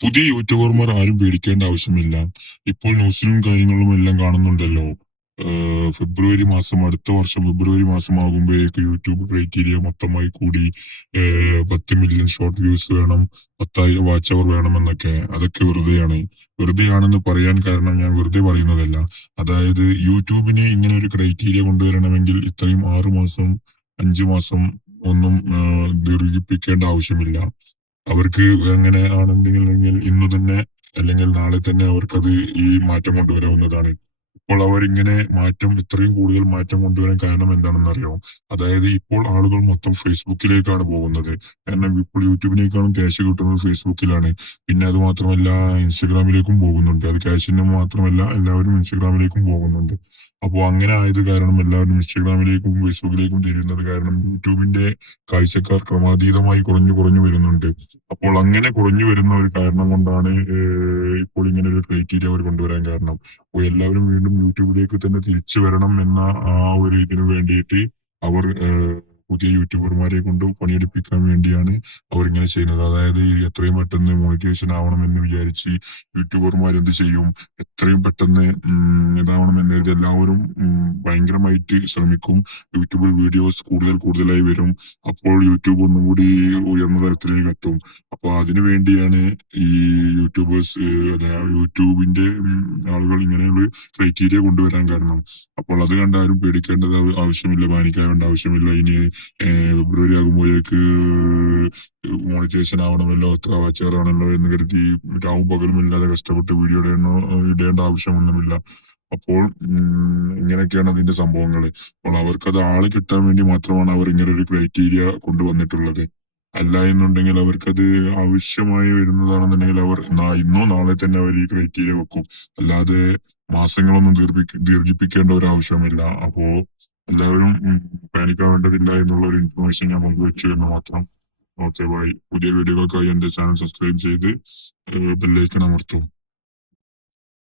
പുതിയ യൂട്യൂബർമാർ ആരും പേടിക്കേണ്ട ആവശ്യമില്ല. ഇപ്പോൾ ന്യൂസിലും കാര്യങ്ങളിലും എല്ലാം കാണുന്നുണ്ടല്ലോ. ഫെബ്രുവരി മാസം, അടുത്ത വർഷം ഫെബ്രുവരി മാസം ആകുമ്പോഴേക്ക് യൂട്യൂബ് ക്രൈറ്റീരിയ മൊത്തമായി കൂടി 10 മില്യൺ ഷോർട്ട് വ്യൂസ് വേണം, 10,000 വാച്ച് അവർ വേണമെന്നൊക്കെ. അതൊക്കെ വെറുതെയാണ്. വെറുതെയാണെന്ന് പറയാൻ കാരണം ഞാൻ വെറുതെ പറയുന്നതല്ല. അതായത് യൂട്യൂബിന് ഇങ്ങനെ ഒരു ക്രൈറ്റീരിയ കൊണ്ടുവരണമെങ്കിൽ ഇത്രയും 6 മാസം, 5 മാസം ഒന്നും ദീർഘിപ്പിക്കേണ്ട ആവശ്യമില്ല. അവർക്ക് അങ്ങനെ ആണെന്നുണ്ടെങ്കിൽ ഇന്ന് തന്നെ അല്ലെങ്കിൽ നാളെ തന്നെ അവർക്കത് ഈ മാറ്റം കൊണ്ടുവരാവുന്നതാണ്. ഇപ്പോൾ അവരിങ്ങനെ മാറ്റം ഇത്രയും കൂടുതൽ മാറ്റം കൊണ്ടുവരാൻ കാരണം എന്താണെന്ന് അറിയാമോ? അതായത് ഇപ്പോൾ ആളുകൾ മൊത്തം ഫേസ്ബുക്കിലേക്കാണ് പോകുന്നത്. കാരണം ഇപ്പോൾ യൂട്യൂബിനേക്കാളും ക്യാഷ് കിട്ടുന്നത് ഫേസ്ബുക്കിലാണ്. പിന്നെ അത് മാത്രമല്ല ഇൻസ്റ്റഗ്രാമിലേക്കും പോകുന്നുണ്ട്. അത് ക്യാഷിന് മാത്രമല്ല എല്ലാവരും ഇൻസ്റ്റഗ്രാമിലേക്കും പോകുന്നുണ്ട്. അപ്പോൾ അങ്ങനെ ആയത് കാരണം എല്ലാവരും ഇൻസ്റ്റഗ്രാമിലേക്കും ഫേസ്ബുക്കിലേക്കും തിരിയുന്നത് കാരണം യൂട്യൂബിന്റെ കാഴ്ചക്കാർ ക്രമാതീതമായി കുറഞ്ഞു കുറഞ്ഞു വരുന്നുണ്ട്. അപ്പോൾ അങ്ങനെ കുറഞ്ഞു വരുന്ന ഒരു കാരണം കൊണ്ടാണ് ഇപ്പോൾ ഇങ്ങനെ ഒരു ക്രൈറ്റീരിയ അവർ കൊണ്ടുവരാൻ കാരണം. അപ്പോൾ എല്ലാവരും വീണ്ടും യൂട്യൂബിലേക്ക് തന്നെ തിരിച്ചു വരണം എന്ന ആ ഒരു ഇതിനു വേണ്ടിയിട്ട് അവർ പുതിയ യൂട്യൂബർമാരെ കൊണ്ട് പണിയെടുപ്പിക്കാൻ വേണ്ടിയാണ് അവർ ഇങ്ങനെ ചെയ്യുന്നത്. അതായത് ഈ എത്രയും പെട്ടെന്ന് മോണിറ്റൈസേഷൻ ആവണമെന്ന് വിചാരിച്ച് യൂട്യൂബർമാർ എന്ത് ചെയ്യും? എത്രയും പെട്ടെന്ന് ഇതാവണമെന്ന് കരുതി എല്ലാവരും ഭയങ്കരമായിട്ട് ശ്രമിക്കും. യൂട്യൂബിൽ വീഡിയോസ് കൂടുതൽ കൂടുതലായി വരും. അപ്പോൾ യൂട്യൂബ് ഒന്നും കൂടി ഉയർന്ന തലത്തിലേക്ക് എത്തും. അപ്പൊ അതിനു വേണ്ടിയാണ് ഈ യൂട്യൂബേഴ്സ് യൂട്യൂബിന്റെ ആളുകൾ ഇങ്ങനെയുള്ള ക്രൈറ്റീരിയ കൊണ്ടുവരാൻ കാരണം. അപ്പോൾ അത് കണ്ട് ആരും പേടിക്കേണ്ടത് ആവശ്യമില്ല, പാനിക്കാവേണ്ട ആവശ്യമില്ല. ഇനി ഫെബ്രുവരി ആകുമ്പോഴേക്ക് മോണിറ്റൈസേഷൻ ആവണമല്ലോ, എത്ര വാച്ചുകാരാണല്ലോ എന്ന് കരുതി രാവും പകലും ഇല്ലാതെ കഷ്ടപ്പെട്ട് വീഡിയോ ഇടേണ്ട ആവശ്യമൊന്നുമില്ല. അപ്പോൾ ഇങ്ങനെയൊക്കെയാണ് അതിന്റെ സംഭവങ്ങൾ. അപ്പോൾ അവർക്കത് ആള് കിട്ടാൻ വേണ്ടി മാത്രമാണ് അവർ ഇങ്ങനെ ഒരു ക്രൈറ്റീരിയ കൊണ്ടുവന്നിട്ടുള്ളത്. അല്ല എന്നുണ്ടെങ്കിൽ അവർക്കത് ആവശ്യമായി വരുന്നതാണെന്നുണ്ടെങ്കിൽ അവർ ഇന്നോ നാളെ തന്നെ അവർ ഈ ക്രൈറ്റീരിയ വെക്കും. അല്ലാതെ മാസങ്ങളൊന്നും ദീർഘിപ്പിക്കേണ്ട ഒരു ആവശ്യമില്ല. അപ്പോ എല്ലാവരും പാനിക്കാവേണ്ടതില്ല എന്നുള്ള ഒരു ഇൻഫർമേഷൻ ഞാൻ പങ്കുവെച്ചു എന്ന് മാത്രം. Okay bye. പുതിയ വീഡിയോകൾക്കായി എന്റെ ചാനൽ സബ്സ്ക്രൈബ് ചെയ്ത് ബെല്ലൈക്കൺ അമർത്തും.